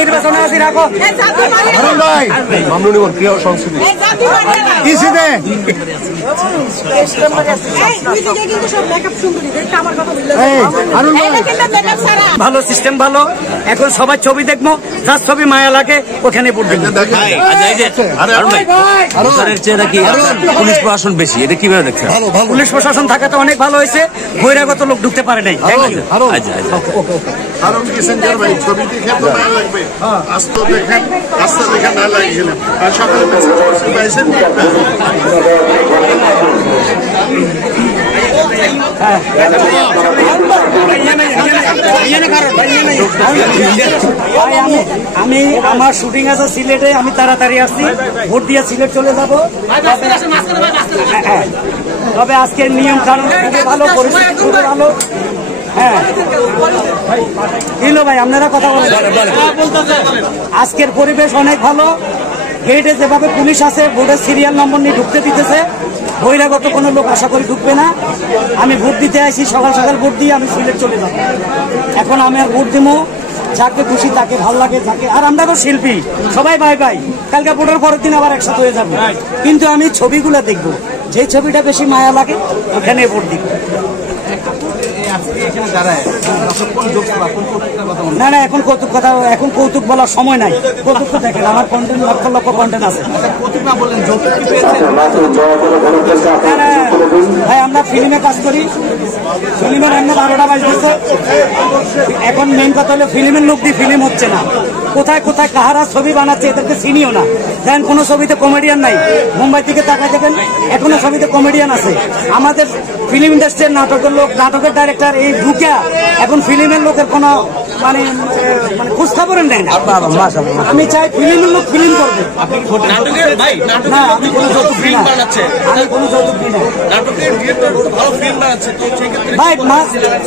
নির্বাচনে আসি রাখো ভাই মামুন প্রিয় সংস্কৃতি ভালো সিস্টেম ভালো। এখন সবাই ছবি দেখবো, যার ছবি মায়া লাগে ওখানে পড়বে। পুলিশ প্রশাসন বেশি, এটা কিভাবে দেখছেন? পুলিশ প্রশাসন থাকাতে অনেক ভালো হয়েছে, বহিরাগত লোক ঢুকতে পারে নাই। আমি আমার শুটিং আছে সিলেটে, আমি তাড়াতাড়ি আসছি, ভোট দিয়ে সিলেট চলে যাবো। তবে আজকের নিয়ম কানুন খুবই ভালো, পরিস্থিতি খুবই ভালো। হ্যাঁ ভাই আপনারা কথা বলেন। আজকের পরিবেশ অনেক ভালো। গেটে যেভাবে পুলিশ আছে, ভোটের সিরিয়াল নম্বর নিয়ে ঢুকতে দিতেছে, বহিরাগত কোনো লোক আশা করি ঢুকবে না। আমি ভোট দিতে আসি, সকাল সকাল ভোট দিয়ে আমি সিলেট চলে যাব। এখন আমি আর ভোট দিব যাকে খুশি তাকে, ভাল লাগে যাকে। আর আমরা তো শিল্পী, সবাই ভাই ভাই, কালকে ভোটের পরের দিন আবার একসাথে হয়ে যাবো। কিন্তু আমি ছবিগুলো দেখবো, যে ছবিটা বেশি মায়া লাগে ওখানে ভোট দিব। না না, এখন কৌতুক কথা, এখন কৌতুক বলার সময় নাই। কৌতুক তো দেখেন আমার কন্টেন্ট লক্ষ লক্ষ কন্টেন্ট আছে। ভাই আমরা ফিল্মে কাজ করি, ফিল্মের এমনি 12টা বাজতেছে। এখন মেন কথা হলো ফিল্মের লোক দিয়ে ফিল্ম হচ্ছে না। কোথায় কোথায় কাহারা ছবি বানাচ্ছে এদেরকে চিনিও না। দেখেন কোনো ছবিতে কমেডিয়ান নাই। মুম্বাই থেকে তাকায় দেখেন, এখনো ছবিতে কমেডিয়ান আছে। আমাদের ফিল্ম ইন্ডাস্ট্রির নাটকের লোক, নাটকের ডাইরেক্টর এই ঢুকা এখন ফিল্মের লোকের কোনো মানে খোঁজ খবরের নেই না। আমি চাই ফিল্মের লোক ফিল্ম করবে। না আমি কোনো যৌতুক দিই না, আমি কোনো যৌতুক দিই না ভাই।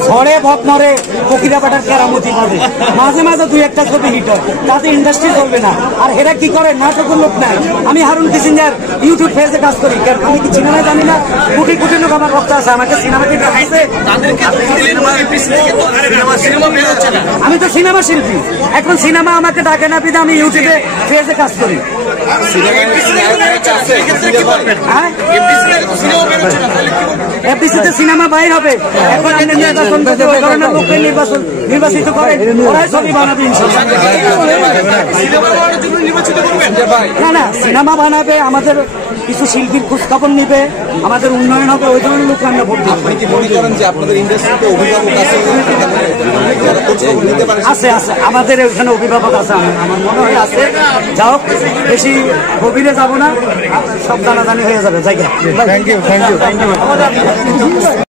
ঝড়ে ভক মরে ফকিরা পাটার কেরামতি বাজে, মাঝে মাঝে দুই একটা ছবি হিট হয়, তাতে ইন্ডাস্ট্রি চলবে না। আর এরা কি করে, নাটকের লোক নাই। আমি হারুন কিসিঞ্জার ইউটিউব পেজে কাজ করি, আমি কি সিনেমায় জানি না? কোটি কোটি লোক আমার ভক্ত আছে, আমাকে সিনেমা থেকে আসছে। আমি তো সিনেমা শিল্পী, এখন সিনেমা আমাকে ডাকে না, বিধা আমি ইউটিউবে পেজে কাজ করি। এফডিসিতে সিনেমা বাইর হবে। এখন নির্বাচিত করে ওরাই ছবি বানাবে। না না, সিনেমা বানাবে, আমাদের কিছু শিল্পীর খোঁজ খবর নিবে, আমাদের উন্নয়ন হবে, ওই ধরনের লোক আমরা ভোট দেব। আছে আছে, আমাদের এখানে অভিভাবক আছে, আমার মনে হয় আছে। যাও বেশি গভীরে যাবো না, সব জানাজানি হয়ে যাবে জায়গা। Thank you, thank you, thank you.